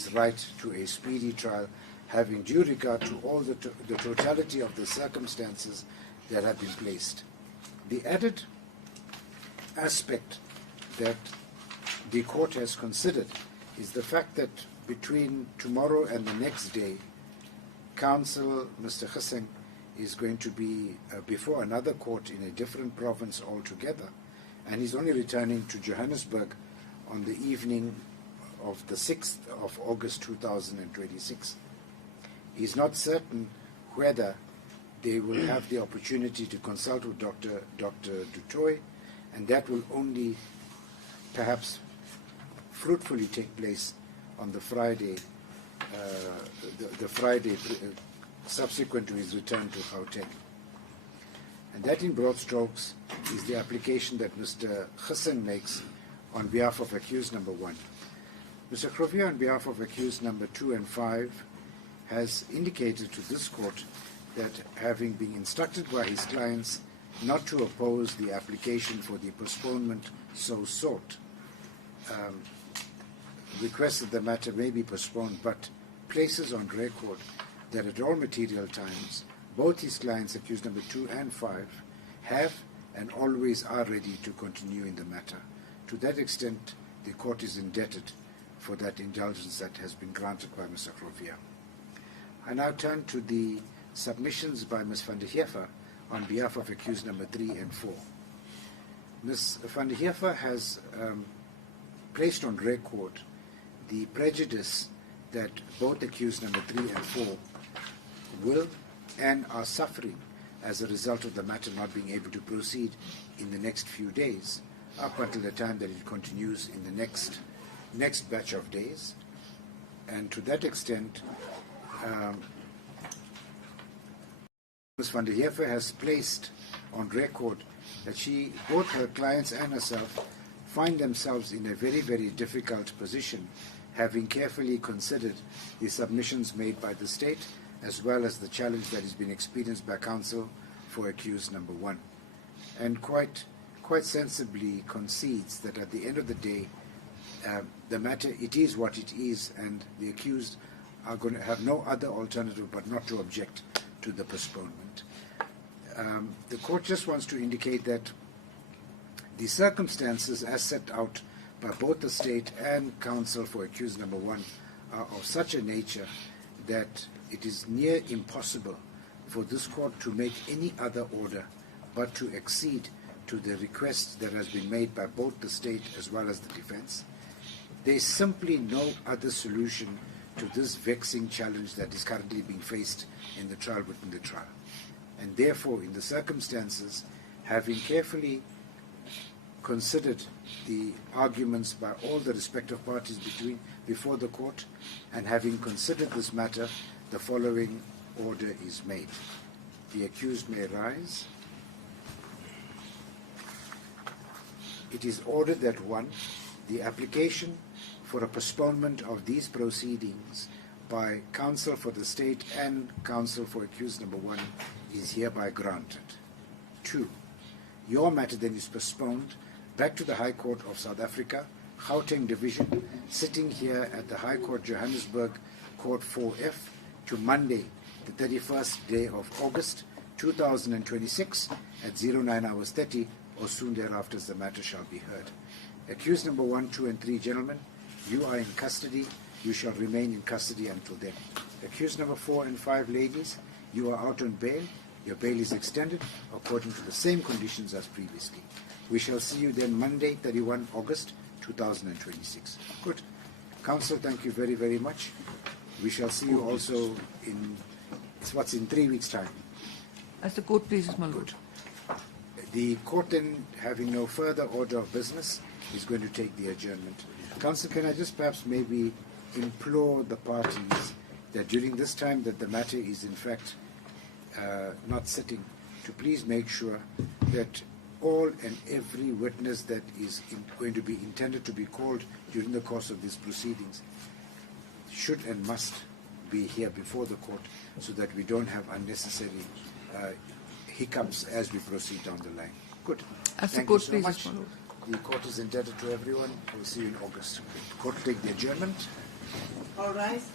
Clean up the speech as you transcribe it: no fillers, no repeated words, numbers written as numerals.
his right to a speedy trial, having due regard to all the totality of the circumstances that have been placed. The added aspect that the court has considered is the fact that between tomorrow and the next day, counsel Mr. Khusseng is going to be before another court in a different province altogether, and he's only returning to Johannesburg on the evening of the 6th of August 2026. He's not certain whether they will have the opportunity to consult with Dr. du Toit, and that will only perhaps fruitfully take place on the Friday, subsequent to his return to Gauteng. And that in broad strokes is the application that Mr. Khusseng makes on behalf of accused number 1. Mr. Krovia, on behalf of accused number 2 and 5, has indicated to this court that, having been instructed by his clients not to oppose the application for the postponement so sought, requests that the matter may be postponed, but places on record that at all material times, both his clients, accused number 2 and 5, have and always are ready to continue in the matter. To that extent, the court is indebted for that indulgence that has been granted by Mr. Krovia. I now turn to the submissions by Ms. van der Heever on behalf of accused number 3 and 4. Ms. van der Heever has placed on record the prejudice that both accused number 3 and 4 will and are suffering as a result of the matter not being able to proceed in the next few days, up until the time that it continues in the next batch of days. And to that extent, Ms. van der Heever has placed on record that both her clients and herself, find themselves in a very, very difficult position, having carefully considered the submissions made by the state, as well as the challenge that has been experienced by counsel for accused number 1, and quite sensibly concedes that at the end of the day, the matter, it is what it is, and the accused are going to have no other alternative but not to object to the postponement. The court just wants to indicate that the circumstances as set out by both the state and counsel for accused number 1 are of such a nature that it is near impossible for this court to make any other order but to accede to the request that has been made by both the state as well as the defense. There is simply no other solution to this vexing challenge that is currently being faced in the trial within the trial. And therefore, in the circumstances, having carefully considered the arguments by all the respective parties before the court, and having considered this matter, the following order is made. The accused may rise. It is ordered that 1, the application for a postponement of these proceedings by counsel for the state and counsel for accused number 1 is hereby granted. 2, your matter then is postponed back to the High Court of South Africa, Gauteng Division, sitting here at the High Court Johannesburg, Court 4F, to Monday, the 31st day of August 2026 at 09:30, or soon thereafter as the matter shall be heard. Accused number 1, 2, and 3, gentlemen, you are in custody. You shall remain in custody until then. Accused number 4 and 5, ladies, you are out on bail. Your bail is extended according to the same conditions as previously. We shall see you then Monday, 31 August 2026. Good. Counsel, thank you very, very much. We shall see you also in 3 weeks' time. As the court pleases, my lord. The court then, having no further order of business, is going to take the adjournment. Counsel, can I just perhaps maybe implore the parties that during this time that the matter is in fact not sitting, to please make sure that all and every witness that is going to be intended to be called during the course of these proceedings should and must be here before the court, so that we don't have unnecessary hiccups as we proceed down the line. Good. As Thank the court you so pleases, much. my lord. The court is indebted to everyone. We'll see you in August. Court will take the adjournment. All rise.